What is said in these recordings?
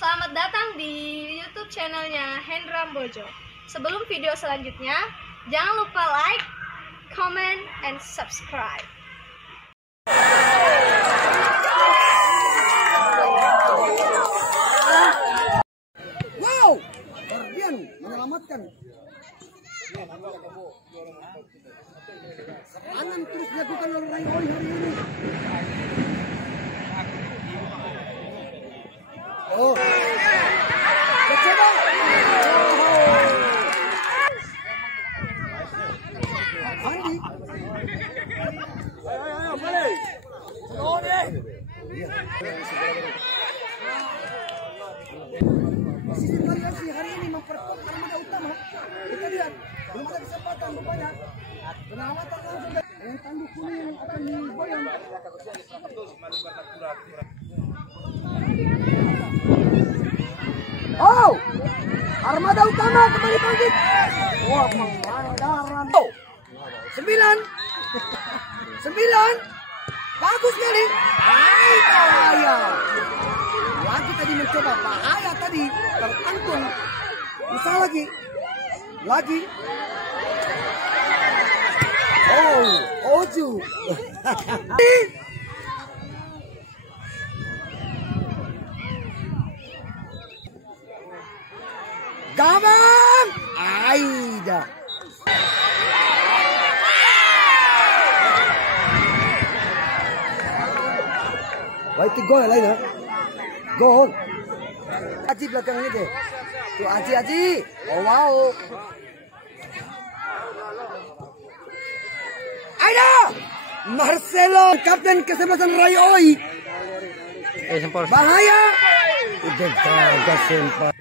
Selamat datang di YouTube channelnya Hendra Bojo. Sebelum video selanjutnya, jangan lupa like, comment, and subscribe. Wow, Ferdian menyelamatkan. Serangan terus dilakukan oleh Ray Oi hari ini. Oh, coba. Andi. Ayo, balik. Oh deh. Sisi variasi hari ini memperkuat armada utama. Kita lihat belum ada kesempatan banyak. Penyelamatan langsung dengan tanduk kuning yang akan digoyang. Oh, armada utama kembali bangkit. Wah, menganggaran. 9, bagus sekali. Bahaya. Lagi tadi mencoba bahaya tadi terkantung. Bisa lagi. Oh, Oju. Gabang, Aida. Baik, gol lain ha. Gol. Aji belakang ini deh. Tuh Aji. Oh wow. Aida. Marcelo, kapten kesebelasan Ray Oi. Sempol. Bahaya. Udah gagal sempat.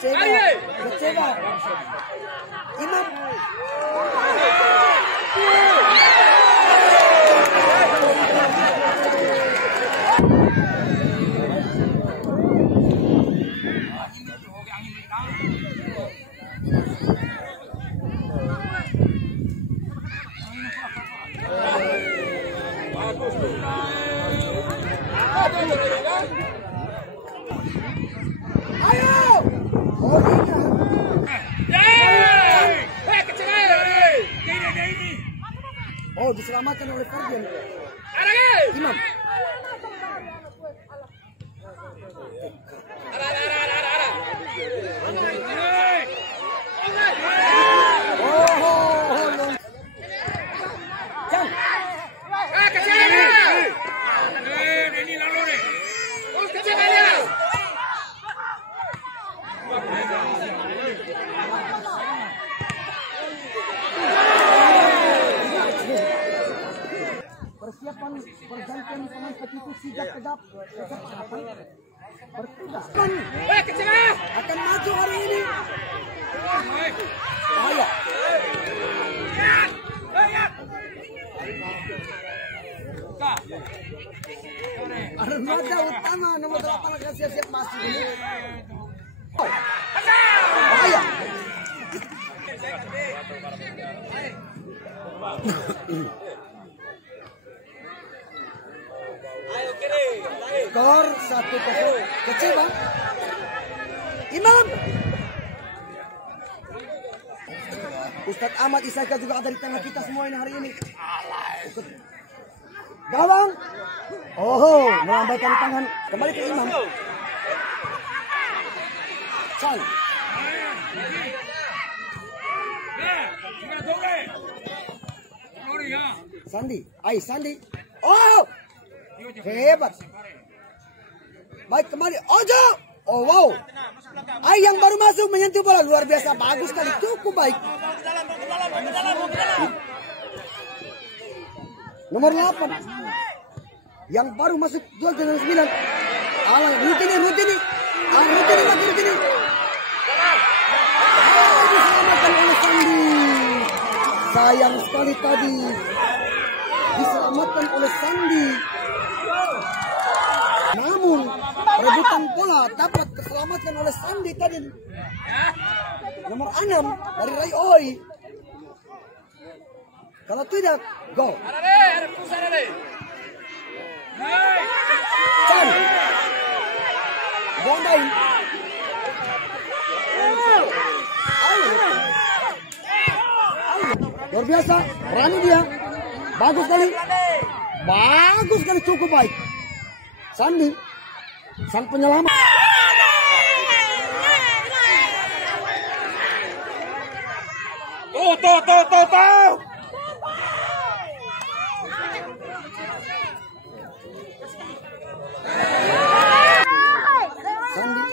Kecewa. Imam. Ayo. Oh, diselamatkan oleh Ferdian. Imam. Persiapan pergantian pemain substitusi kedap bertugas akan maju hari ini. Bahaya. Armada utama nomor 8 akan siap-siap masuk ini. Bahaya. Skor 1-0. Kecewa. Imam. Ustadz Ahmad Isaka juga ada di tengah kita semua ini hari ini. Gawang. Oh, melambaikan tangan. Kembali ke Imam. Sandi. Oh, hebat. Baik, kembali. Ojo. Oh wow. Yang baru masuk menyentuh bola luar biasa, bagus sekali, cukup baik. Nomor 8 yang baru masuk duel dengan 9. Rutini. Diselamatkan oleh Sandi. Sayang sekali tadi. Diselamatkan oleh Sandi. Namun rebutan bola dapat diselamatkan oleh Sandi tadi. Nomor 6 dari Ray Oi. Kalau tidak, go. Chan. Bondain. Luar biasa, berani dia. Bagus sekali. Bagus sekali, cukup baik. Sandi, sang penyelamat. Tuh. Sandi.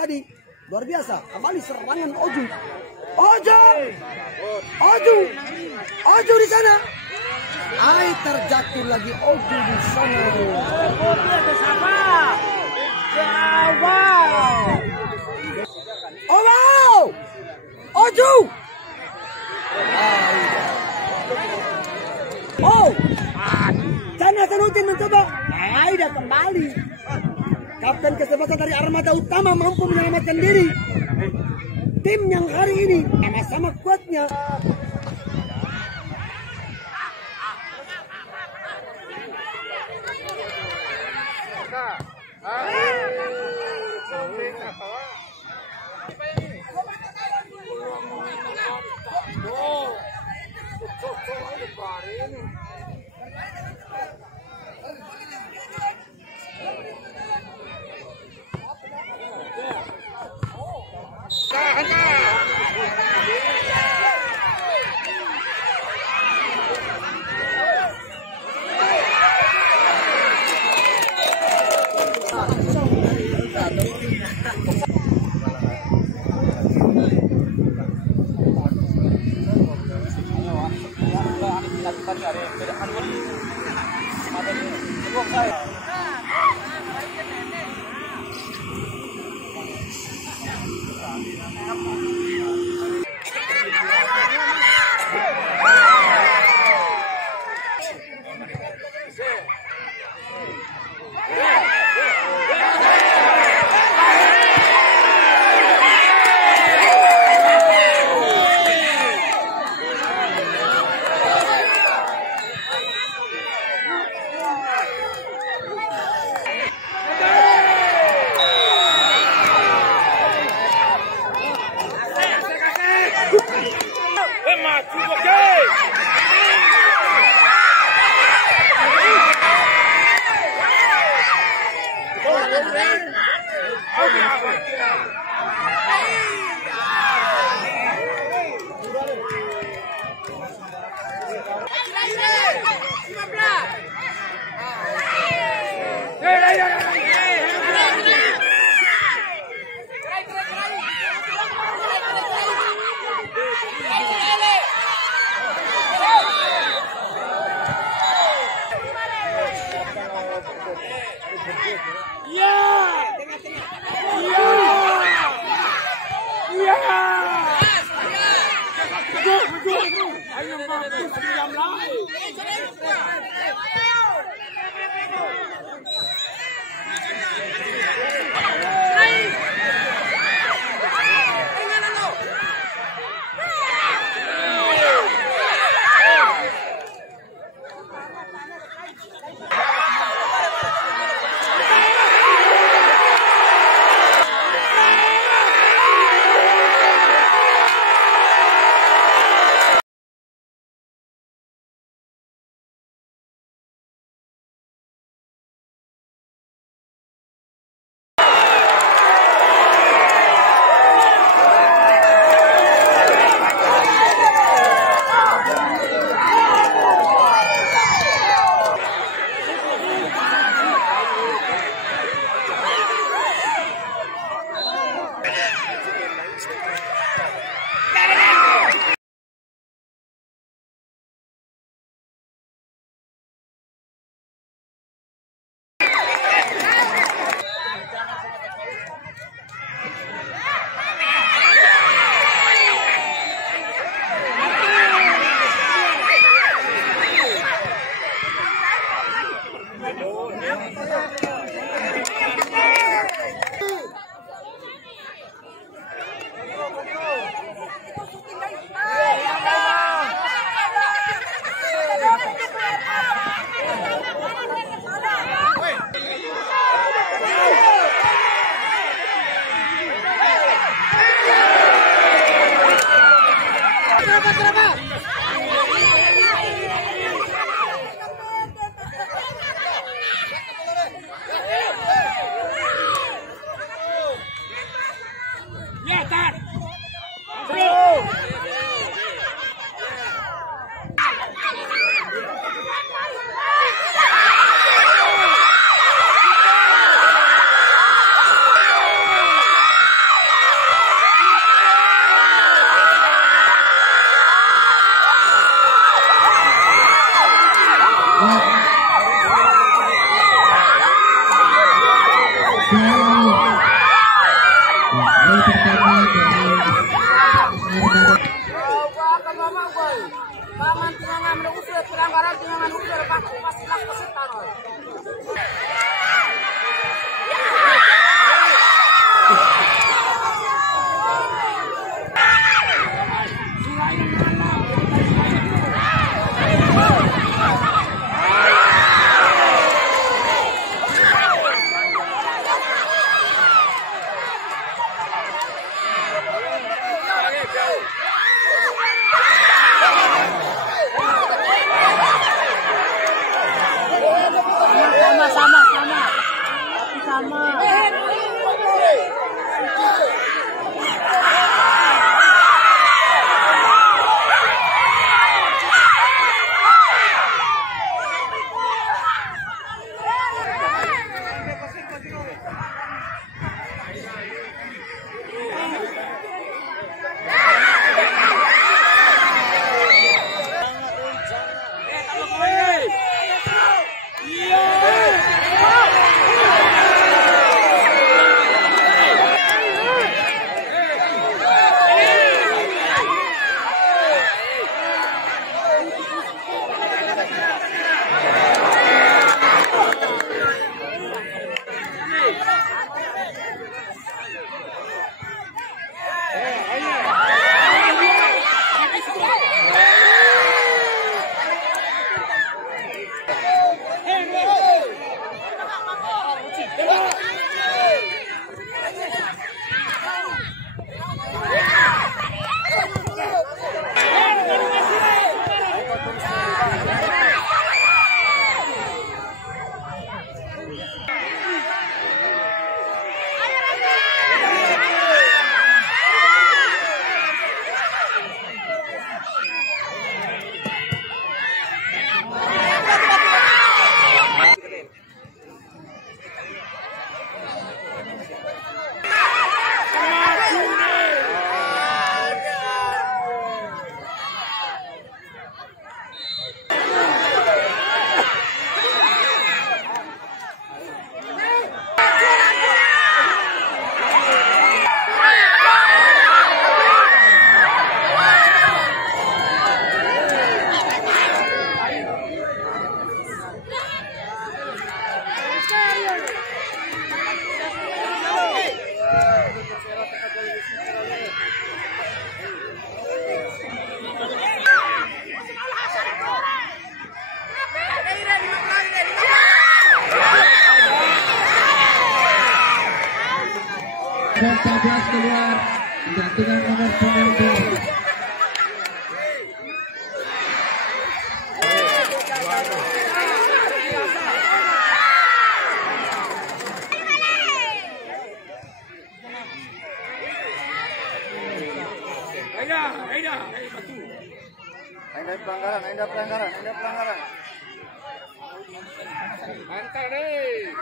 Tadi luar biasa, kembali serangan Oju. Oju di sana. Terjatuh lagi Oju di sana. Oh wow, Oju. Oh, Chandra Sanutin mencoba. Aida kembali. Kapten kesebelasan dari Armada Utama mampu menyelamatkan diri. Tim yang hari ini sama-sama kuatnya. 14 keluar dengan nomor 9. Ada pelanggaran. Mantap deh.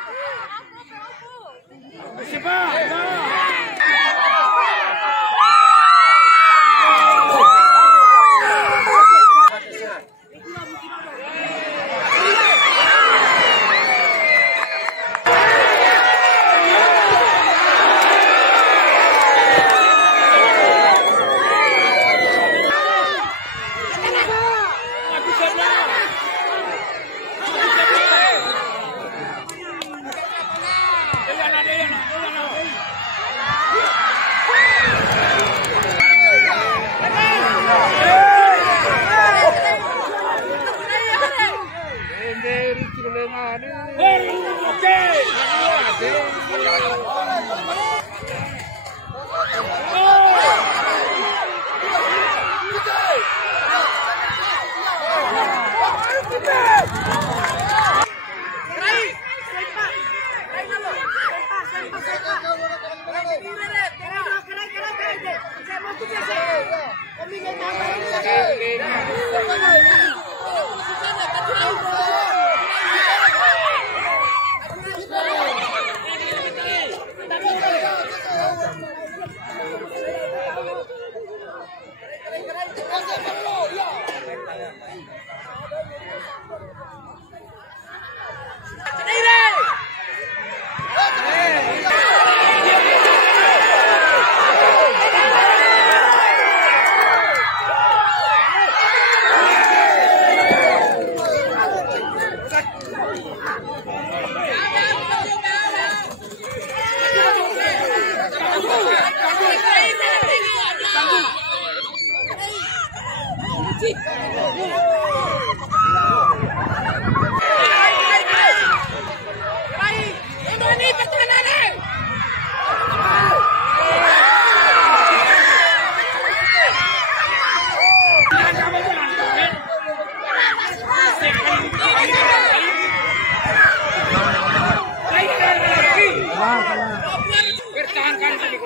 Pertahankan tadi.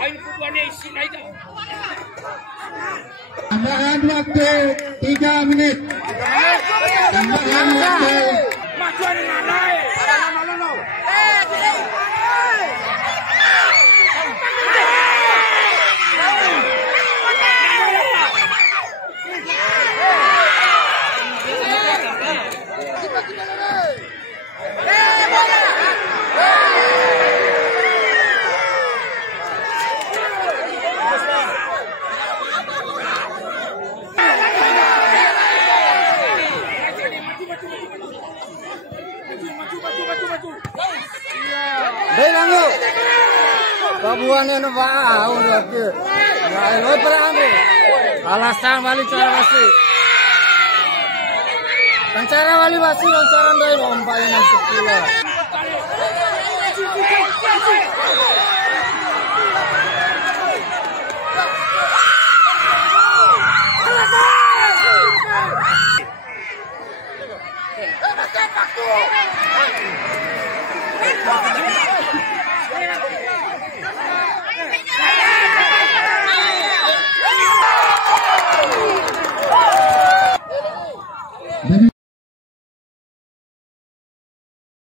Ayo kubuannya isi aja. Tambahan waktu 3 menit. Tambahan waktu. Majuan mana? Đây là ngự. Và buồn nên nó vào được kìa. Rồi lối perang đi. Alasan balik cara masih. Kan cara balik masih kan cara ndai lompat yang sepuluh.